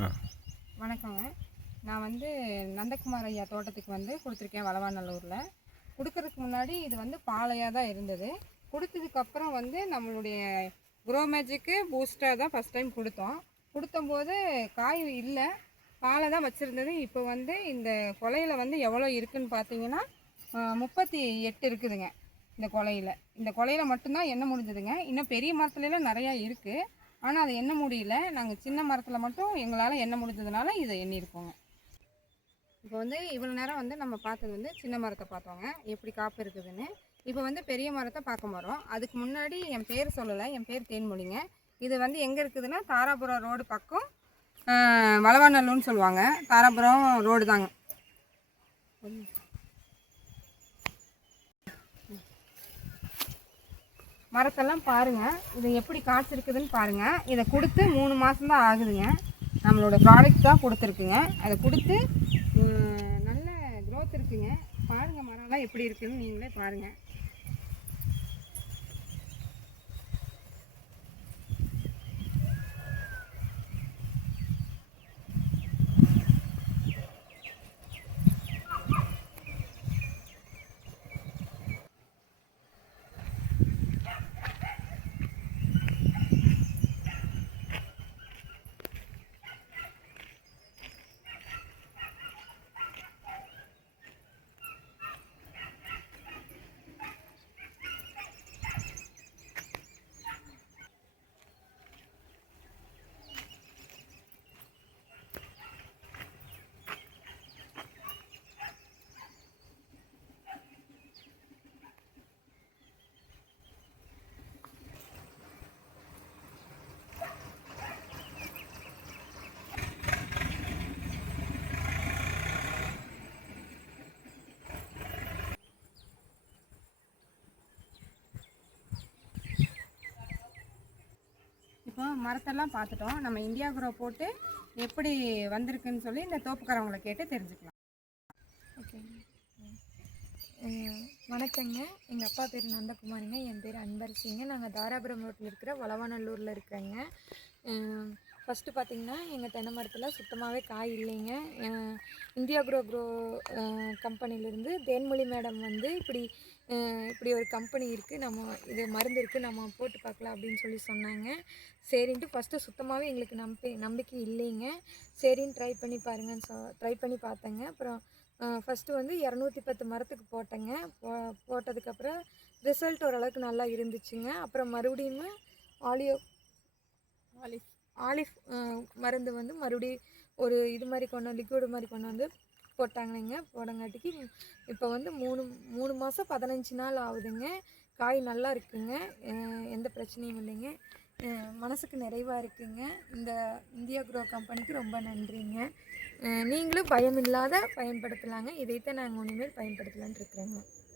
வணக்கங்க. நான் நந்தகுமார் ஐயா தோட்டத்துக்கு கொடுத்துருக்கேன் வளவாநல்லூரில். கொடுக்கறதுக்கு முன்னாடி இது பாலையாக தான் இருந்தது. கொடுத்ததுக்கப்புறம் நம்மளுடைய க்ரோ மேஜிக்கு பூஸ்டர் தான் ஃபஸ்ட் டைம் கொடுத்தோம். கொடுத்தம்போது காய் இல்லை, பாலை தான் வச்சுருந்தது. இப்போ இந்த கொலையில் எவ்வளோ இருக்குதுன்னு பார்த்தீங்கன்னா 38 இருக்குதுங்க. இந்த கொலையில் மட்டும்தான் எண்ணெய் முடிஞ்சதுங்க. இன்னும் பெரிய மரத்துலலாம் நிறையா இருக்குது, ஆனால் அது எண்ண முடியல. நாங்கள் சின்ன மரத்தில் மட்டும் எங்களால் எண்ண முடிஞ்சதுனால இதை எண்ணியிருக்கோங்க. இப்போ இவ்வளோ நேரம் நம்ம பார்த்தது சின்ன மரத்தை பார்த்தோங்க, எப்படி காப்பு இருக்குதுன்னு. இப்போ பெரிய மரத்தை பார்க்க போகிறோம். அதுக்கு முன்னாடி என் பேர் சொல்லலை. என் பேர் தேன்மொழிங்க. இது எங்கே இருக்குதுன்னா தாராபுரம் ரோடு பக்கம் வளவாநல்லூர்னு சொல்லுவாங்க. தாராபுரம் ரோடு தாங்க. மரத்தெல்லாம் பாருங்கள், இது எப்படி காய்ச்சிருக்குதுன்னு பாருங்கள். இதை கொடுத்து 3 மாதம் தான் ஆகுதுங்க. நம்மளோட ப்ராடக்ட் தான் கொடுத்துருக்குங்க. அதை கொடுத்து நல்ல க்ரோத் இருக்குங்க. பாருங்கள் மரம்லாம் எப்படி இருக்குதுன்னு நீங்களே பாருங்கள். இப்போ மரத்தெல்லாம் பார்த்துட்டோம். நம்ம இந்தியா க்ரோ போட்டு எப்படி வந்திருக்குன்னு சொல்லி இந்த தோப்புக்காரவங்களை கேட்டு தெரிஞ்சுக்கலாம். ஓகேங்க. வணக்கங்க. எங்கள் அப்பா பேர் நந்தகுமாருங்க. என் பேர் அன்பரசிங்க. நாங்கள் தாராபுரம் ரோட்டில் இருக்கிற வளவாநல்லூரில் இருக்கிறேங்க. ஃபஸ்ட்டு பார்த்திங்கன்னா எங்கள் தென்னை மரத்தில் சுத்தமாகவே காய் இல்லைங்க. இந்தியா க்ரோ கம்பெனிலேருந்து தேன்மொழி மேடம் இப்படி ஒரு கம்பெனி இருக்குது, நம்ம இது மருந்து இருக்குது, நம்ம போட்டு பார்க்கலாம் அப்படின்னு சொல்லி சொன்னாங்க. சரின்ட்டு ஃபஸ்ட்டு சுத்தமாகவே எங்களுக்கு நம்பிக்கை இல்லைங்க. சரின்னு ட்ரை பண்ணி பார்த்தேங்க. அப்புறம் ஃபஸ்ட்டு 210 மரத்துக்கு போட்டேங்க. போட்டதுக்கப்புறம் ரிசல்ட் ஓரளவுக்கு நல்லா இருந்துச்சுங்க. அப்புறம் மறுபடியும் ஆலிஃப் மருந்து மறுபடியும் ஒரு லிக்விடு மாதிரி கொண்டு போட்டாங்கங்க. போடங்காட்டிக்கு இப்போ 3 மாதம் 15 நாள் ஆகுதுங்க. காய் நல்லா இருக்குங்க. எந்த பிரச்சனையும் இல்லைங்க. மனசுக்கு நிறைவாக இருக்குங்க. இந்த இந்தியா க்ரோ கம்பெனிக்கு ரொம்ப நன்றிங்க. நீங்களும் பயமில்லாத பயன்படுத்தலாங்க. இதைத்தான் நாங்கள் இனிமேல் பயன்படுத்தலான்னு இருக்கிறேங்க.